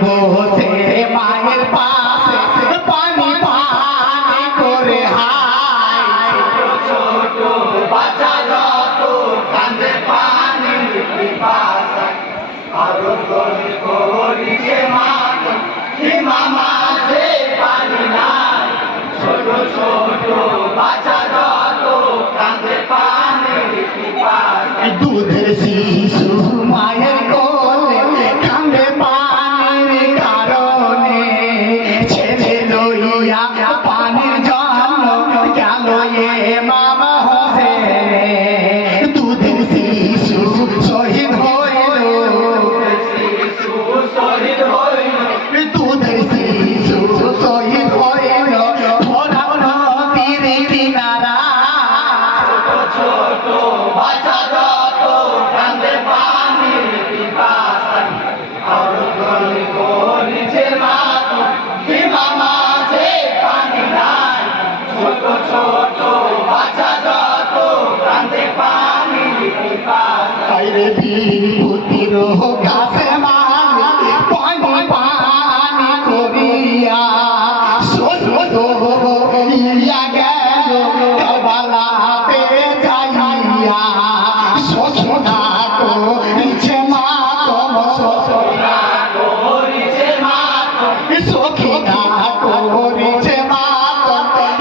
বসে মায়ের পাশে পানি পানি করে হায় ছোট বাচ্চা যত কান্দে পানি পিপাসায় আরো করিছে মা হিমা মাঝে পানি নাই ছোট ছোট বাচ্চা যত কান্দে পানি পিপাসায় দুধের শিশু মায়ের কোলে কান্দে পানির কারণে ছেলে লইয়া পানির জন্য গেল এ মামা হোসেন দুধের শিশু শহীদ হইল দুধের শিশু শহীদ হইল ফোরাত নদীর কিনারা ছোট ছোট বাচ্চা যত কান্দে পানির পিপাসায় আরো করিছে মা হিমা মাঝে পানি নাই ছোট ছোট বাচ্চা যত কান্দে পানির পিপাসায় রে বিভূতির কাছে মামি পানি পানি করিয়া ছোট ইয়া গেল কারবালাতে যাইয়া শোষণা করিছে মা শোষণা করিছে মা শোষণা করিছে মা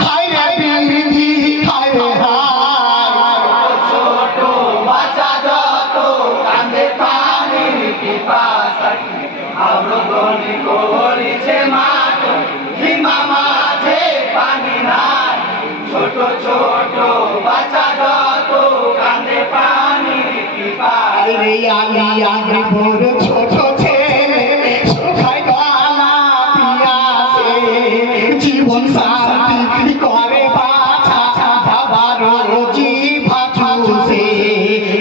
হায় রে বিধি হায় রে হায় ছোট বাচ্চা যত কান্দে পানির পিপাসায় আগ্রহণী করিছে মা হিমা মাঝে পানি নাই ছোট ছোট বাচ্চা যত কান্দে পানির পিপাসায় আমি বড় ছোট ছেলে শুকাই গলা পিয়াসে জীবন শান্তি করে বাছা বাবার জিভা চুষে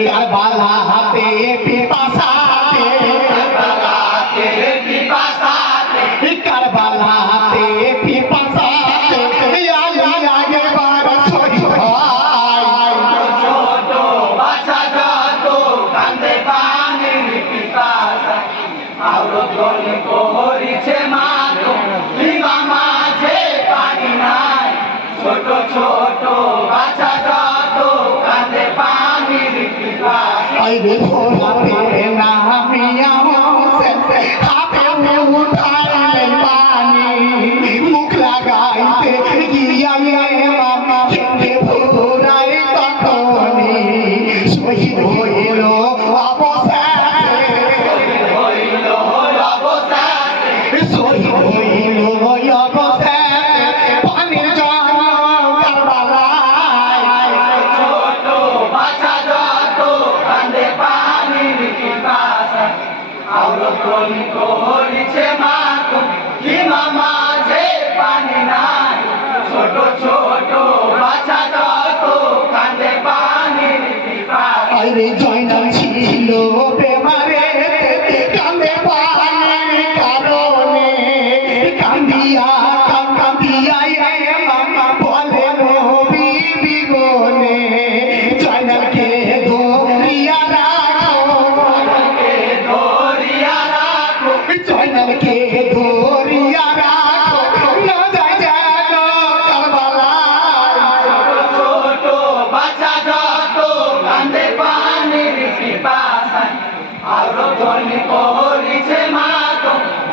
কারবালাতে পিপাসাতে কারবালাতে পিপাসাতে কারবালাতে পিপাসাতে আগে বার শহীদ হয় ছোট বাচ্চা যত কান্দে পানির পিপাসায় আরো করিছে মা হিমা মাঝে পানি নাই ছোট ছোট বাচ্চা যত কান্দে পানির পিপাসায় রে ভোলাতে নামিয়া হোসেন হাতে উঠাইলেন পানি মুখ লাগাইতে গিয়া মামা খেতে ভোরাই তখনই শহীদ হইল অবশেষে শহীদ হইল অবশেষে পানির জন্য কারবালায় ছোট বাচ্চা যত কান্দে পানির পিপাসায় আরো করিছে মা হিমা মাঝে পানি নাই ছোট ছোট বাচ্চা যত কান্দে পানির পিপাসায় রে জয়নাল ছিল বেমারে কান্দে পানির কারণে কান্দিয়া কান্দিয়া মামা বলে নবী বিগনে জয়নালকে ধরিয়া রাখো জয়নালকে ধরিয়া রাখো না যায় যেন কারবালায় ছোট বাচ্চা যত কান্দে পানির পিপাসায় আরো করিছে মা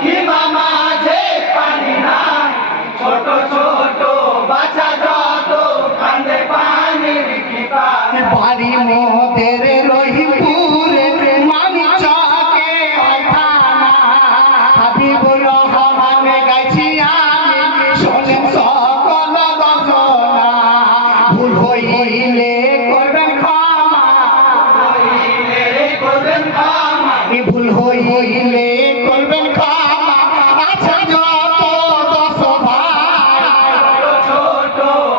হিমা মাঝে পানি নাই ছোট ছোট বাচ্চা যত কান্দে পানির পিপাসায় বাড়ি মোদের রহিমপুরে মানি চকে থানা হাবিবুর রহমান গাইছি আমি শোনেন সকল বাসনা ভুল হইলে করবেন ক্ষমা ভুল হইলে করবেন ক্ষমা আচ্ছা যত দশ ভাই ছোট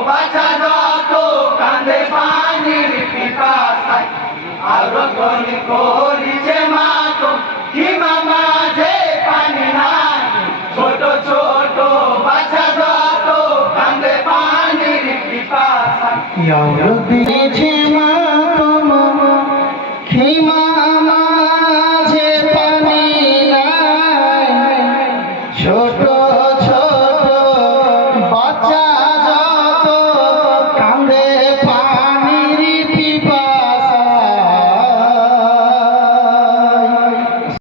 বাচ্চা যত কান্দে পানির পিপাসায় আরো করিছে মা হিমা মাঝে পানি নাই ছোট ছোট বাচ্চা যত কান্দে পানির পিপাসায়